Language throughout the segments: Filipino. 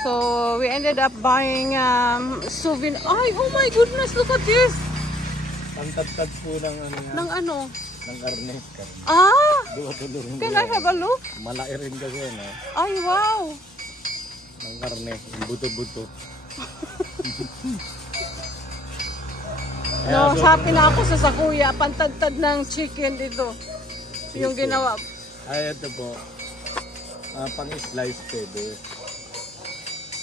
So we ended up buying souvenir. Ay, oh my goodness, look at this. Pantad-tad po ng ano yan. Ng ano? Ng karne. Ah! Duwa-tulong. Can I have a look? Malaki rin kasi yan, eh. Ay, wow! Ng karne, yung buto-buto. No, happy na ako sa Sakuya. Pantad-tad ng chicken dito. Yung ginawa. Ay, ito po. Pang-slice pwede.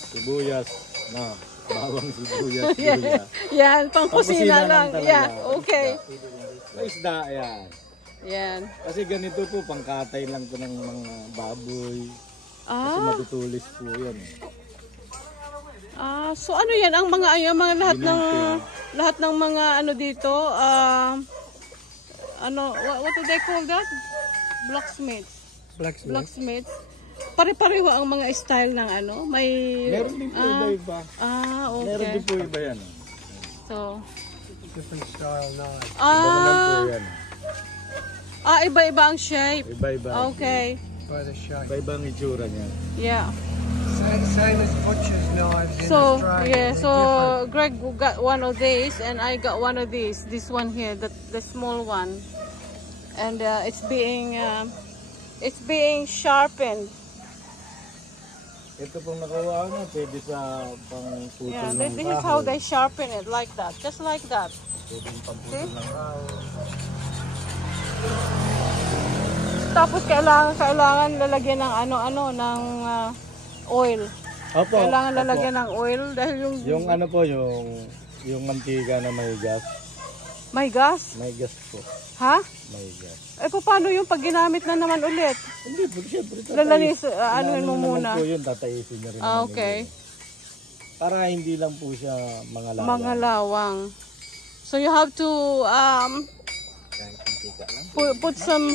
Sibuyas. No, bawang sibuyas. Yan, pang kusina lang. Yeah, okay. Isda, yan. Yan. Kasi ganito po, pangkatay lang po ng mga baboy. Kasi matutulis po yan. So ano yan ang mga lahat ng mga ano dito, ano, what do they call that? Blacksmiths. Pare-pareho ang mga style ng ano, may meron din po iba-iba. Okay. Meron din po iba yan. So, different style na. Iba-iba ang shape. Iba-iba. Okay. Iba-iba ang itsura niya. Yeah. Same as butcher's knives in So, Australia. yeah, so Greg got one of these and I got one of these. This one here, the small one. And it's being sharpened. Ito pong nakuha na, pwede sa pang-putol ng kahoy. This is how they sharpen it, like that. Just like that. Pwede pang-putol ng kahoy. Tapos kailangan lalagyan ng ng oil. Opo, Kailangan lalagyan ng oil dahil yung ano po, yung mantika na may gas. May gas? May gas po. Ha? May gas. Paano yung pag ginamit na naman ulit? Hindi po, siyempre Lalanis, anuhin mo muna. Po yun, tataisin niya rin. Okay. Para hindi lang po siya mga lawang. Mga lawang. So you have to put some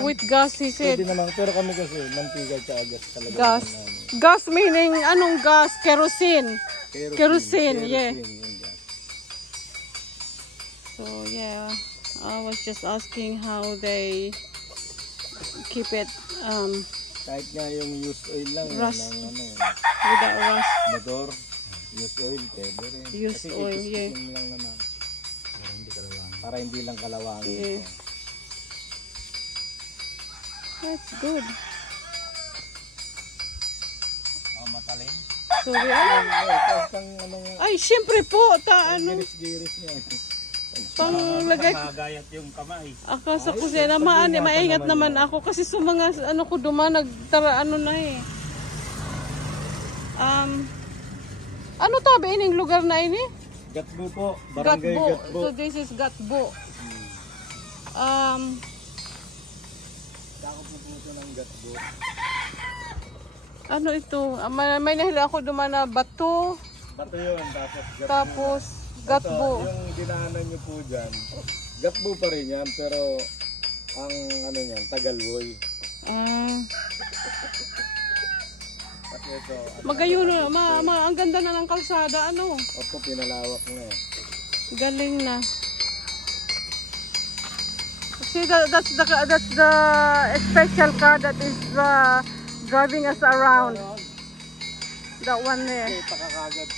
with gas, he said. Pwede naman, pero kami kasi mantika at gas talaga. Gas. Gas meaning anong gas? Kerosene. Kerosene, yeah. So yeah, I was just asking how they keep it kahit nga yung used oil lang rust. Without rust. Motor, used oil, pwede rin. Used oil, yeah. Lang naman. Para hindi lang kalawang. Yeah. That's good. Matalim. So ay, syempre po, Giris niya. Panglagay magayat yung kamay. ako sa kusina, maingat naman ako kasi sa mga ko duman nagtara na eh. Ano tabi ining lugar na ini? Gatbo po, barangay Gatbo. So this is Gatbo. Dako po ito ng Gatbo. Ano ito? May nahila ako duman na bato. Bato yun, tapos Gatbo. Tapos Gatbo. Yung dinaanan nyo po dyan, Gatbo pa rin yan, pero ang ano yan, Tagalwoy. Ito, Magayon ang ganda na ng kalsada, ano? Opo, pinalawak na eh. Galing na. See, that's the special car that is driving us around. That one there. Okay, pakakagad.